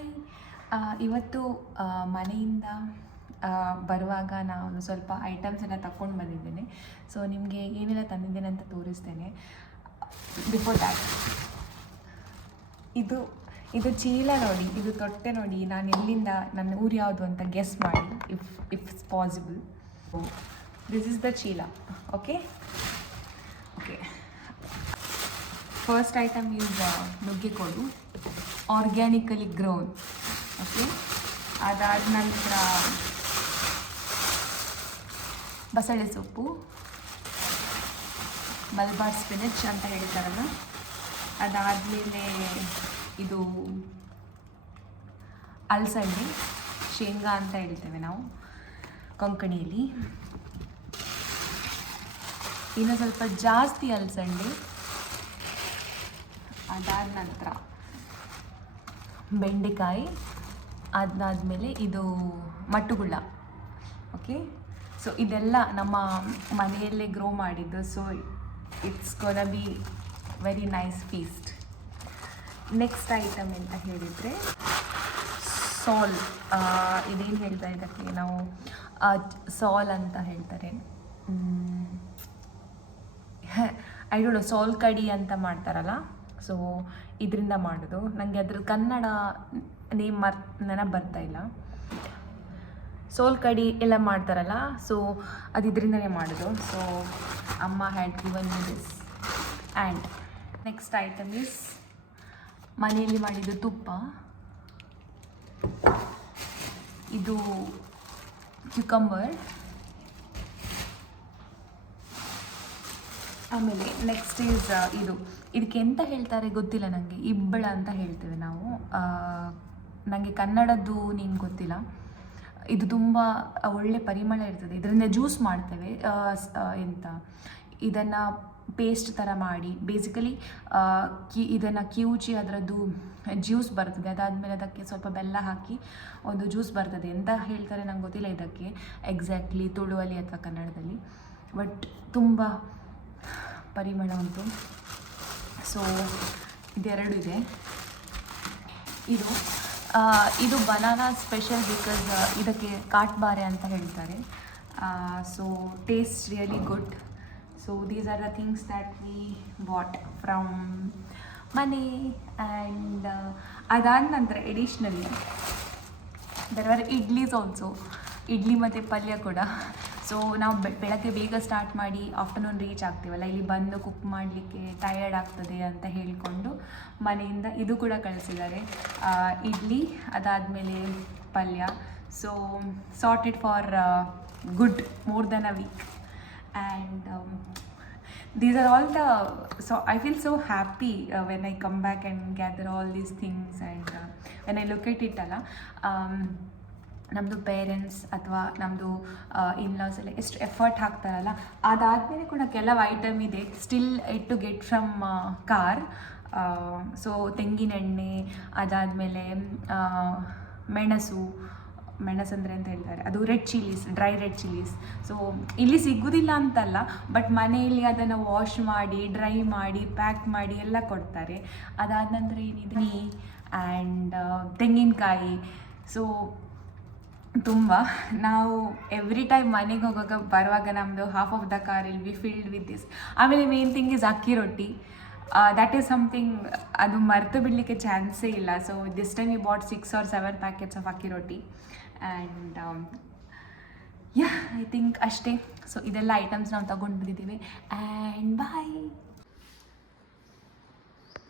Hi. ಇವತ್ತು ಮನೆಯಿಂದ ಬರುವಾಗ ನಾನು ಸ್ವಲ್ಪ ಐಟಮ್ಸ್ ಎಲ್ಲ ತಗೊಂಡು ಬಂದಿದ್ದೇನೆ. ಸೊ ನಿಮಗೆ ಏನೆಲ್ಲ ತಂದಿದ್ದೇನೆ ಅಂತ ತೋರಿಸ್ತೇನೆ. ಬಿಫೋರ್ ದ್ಯಾಟ್, ಇದು ಚೀಲ ನೋಡಿ, ಇದು ತೊಟ್ಟೆ ನೋಡಿ. ನಾನು ಎಲ್ಲಿಂದ, ನನ್ನ ಊರು ಯಾವುದು ಅಂತ ಗೆಸ್ ಮಾಡಿ, if possible. This is the cheela. Okay. First item is nuggekodu, organically grown. Okay. ಅದಾದ ನಂತರ ಬಸಳೆ ಸೊಪ್ಪು, ಮಲ್ಬಾರ್ ಸ್ಪಿನಚ್ ಅಂತ ಹೇಳ್ತಾರಲ್ಲ. ಅದಾದಮೇಲೆ ಇದು ಅಲಸಂಡೆ, ಶೇಂಗಾ ಅಂತ ಹೇಳ್ತೇವೆ ನಾವು ಕೊಂಕಣಿಯಲ್ಲಿ. ಇನ್ನು ಸ್ವಲ್ಪ ಜಾಸ್ತಿ ಅಲಸಂಡೆ. ಅದಾದ ನಂತರ ಬೆಂಡೆಕಾಯಿ, ಅದಾದಮೇಲೆ ಇದು ಮಟ್ಟುಗುಳ್ಳ. ಓಕೆ. ಸೊ ಇದೆಲ್ಲ ನಮ್ಮ ಮನೆಯಲ್ಲೇ ಗ್ರೋ ಮಾಡಿದ್ದು. So it's ಗೋನ be very nice feast. Next item ಅಂತ ಹೇಳಿದರೆ ಸಾಲ್. ಇದೇನು ಹೇಳ್ತಾರೆ ಇದಕ್ಕೆ ನಾವು, ಸಾಲ್ ಅಂತ ಹೇಳ್ತಾರೆ. ಐ ಡೋಂಟ್ ನೋ, ಸಾಲ್ ಕಡಿ ಅಂತ ಮಾಡ್ತಾರಲ್ಲ. ಸೊ ಇದರಿಂದ ಮಾಡೋದು. ನನಗೆ ಅದ್ರ ಕನ್ನಡ ನೇಮ್ ನೆನಪು ಬರ್ತಾ ಇಲ್ಲ. ಸೋಲ್ ಕಡಿ ಎಲ್ಲ ಮಾಡ್ತಾರಲ್ಲ, ಸೊ ಅದು ಇದರಿಂದನೇ ಮಾಡೋದು. ಸೊ ಅಮ್ಮ had given me this. And next item is ಮನೆಯಲ್ಲಿ ಮಾಡಿದ್ದು ತುಪ್ಪ. ಇದು ಕ್ಯುಕಂಬರ್. ಆಮೇಲೆ ನೆಕ್ಸ್ಟ್ ಈಸ್ ಇದಕ್ಕೆ ಎಂತ ಹೇಳ್ತಾರೆ ಗೊತ್ತಿಲ್ಲ ನನಗೆ. ಇಬ್ಬಳ ಅಂತ ಹೇಳ್ತೇವೆ ನಾವು. ನನಗೆ ಕನ್ನಡದ್ದು ನೀನು ಗೊತ್ತಿಲ್ಲ. ಇದು ತುಂಬ ಒಳ್ಳೆ ಪರಿಮಳ ಇರ್ತದೆ. ಇದರಿಂದ ಜ್ಯೂಸ್ ಮಾಡ್ತೇವೆ. ಇದನ್ನು ಪೇಸ್ಟ್ ಥರ ಮಾಡಿ, ಬೇಸಿಕಲಿ ಇದನ್ನು ಕಿವುಚಿ ಅದರದ್ದು ಜ್ಯೂಸ್ ಬರ್ತದೆ. ಅದಾದಮೇಲೆ ಅದಕ್ಕೆ ಸ್ವಲ್ಪ ಬೆಲ್ಲ ಹಾಕಿ ಒಂದು ಜ್ಯೂಸ್ ಬರ್ತದೆ. ಎಂತ ಹೇಳ್ತಾರೆ ನಂಗೆ ಗೊತ್ತಿಲ್ಲ ಇದಕ್ಕೆ ಎಕ್ಸಾಕ್ಟ್ಲಿ, ತುಳುವಲ್ಲಿ ಅಥವಾ ಕನ್ನಡದಲ್ಲಿ. ಬಟ್ ತುಂಬ ಪರಿಮಳ ಉಂಟು. ಸೊ ಇದೆರಡು ಇದೆ. ಇದು ಬನಾನಾ ಸ್ಪೆಷಲ್ ಬಿಕಾಸ್ ಇದಕ್ಕೆ ಕಾಟ್ಬಾರೆ ಅಂತ ಹೇಳ್ತಾರೆ. So taste really good. So these are the things that we bought from Mani. And ಅದಾದ ನಂತರ additionally there are idlis also. Idli ಮತ್ತು ಪಲ್ಯ ಕೂಡ. ಸೊ ನಾವು ಬೆಳಗ್ಗೆ ಬೇಗ ಸ್ಟಾರ್ಟ್ ಮಾಡಿ ಆಫ್ಟರ್ನೂನ್ ರೀಚ್ ಆಗ್ತೀವಲ್ಲ, ಇಲ್ಲಿ ಬಂದು ಕುಕ್ ಮಾಡಲಿಕ್ಕೆ ಟಯರ್ಡ್ ಆಗ್ತದೆ ಅಂತ ಹೇಳಿಕೊಂಡು ಮನೆಯಿಂದ ಇದು ಕೂಡ ಕಳಿಸಿದ್ದಾರೆ, ಇಡ್ಲಿ, ಅದಾದಮೇಲೆ ಪಲ್ಯ. So sorted for good more than a week. And these are all the, so I feel so happy when I come back and gather all these things. And when I look at it ಅಲ್ಲ, ನಮ್ಮದು parents ಅಥವಾ ನಮ್ಮದು ಇನ್ಲಾಸ್ ಎಲ್ಲ ಎಷ್ಟು effort ಹಾಕ್ತಾರಲ್ಲ. ಅದಾದಮೇಲೆ ಕೂಡ ಕೆಲವು ಐಟಮ್ ಇದೆ still to get from car. So ತೆಂಗಿನೆಣ್ಣೆ, ಅದಾದಮೇಲೆ ಮೆಣಸು ಅಂದರೆ ಅಂತ ಹೇಳ್ತಾರೆ, ಅದು red chillies, dry red chillies. So ಇಲ್ಲಿ ಸಿಗೋದಿಲ್ಲ ಅಂತಲ್ಲ, ಬಟ್ ಮನೆಯಲ್ಲಿ ಅದನ್ನು ವಾಶ್ ಮಾಡಿ, ಡ್ರೈ ಮಾಡಿ, ಪ್ಯಾಕ್ ಮಾಡಿ ಎಲ್ಲ ಕೊಡ್ತಾರೆ. ಅದಾದ ನಂತರ ಏನಿದೆ ಆ್ಯಂಡ್ ತೆಂಗಿನಕಾಯಿ. ಸೊ ತುಂಬ ನಾವು ಎವ್ರಿ ಟೈಮ್ ಮನೆಗೆ ಬರುವಾಗ ನಮ್ಮದು half of the car will be filled with this. ಆಮೇಲೆ ಮೇನ್ ಥಿಂಗ್ ಇಸ್ ಅಕ್ಕಿ ರೊಟ್ಟಿ. ದ್ಯಾಟ್ ಈಸ್ ಸಮಥಿಂಗ್, ಅದು ಮರೆತು ಬಿಡಲಿಕ್ಕೆ ಚಾನ್ಸೇ ಇಲ್ಲ. So this time we bought 6 or 7 packets of akki rotti. And I think ಅಷ್ಟೇ. ಸೊ ಇದೆಲ್ಲ ಐಟಮ್ಸ್ ನಾವು ತಗೊಂಡು ಬಂದಿದ್ದೀವಿ. ಆ್ಯಂಡ್ ಬಾಯ್.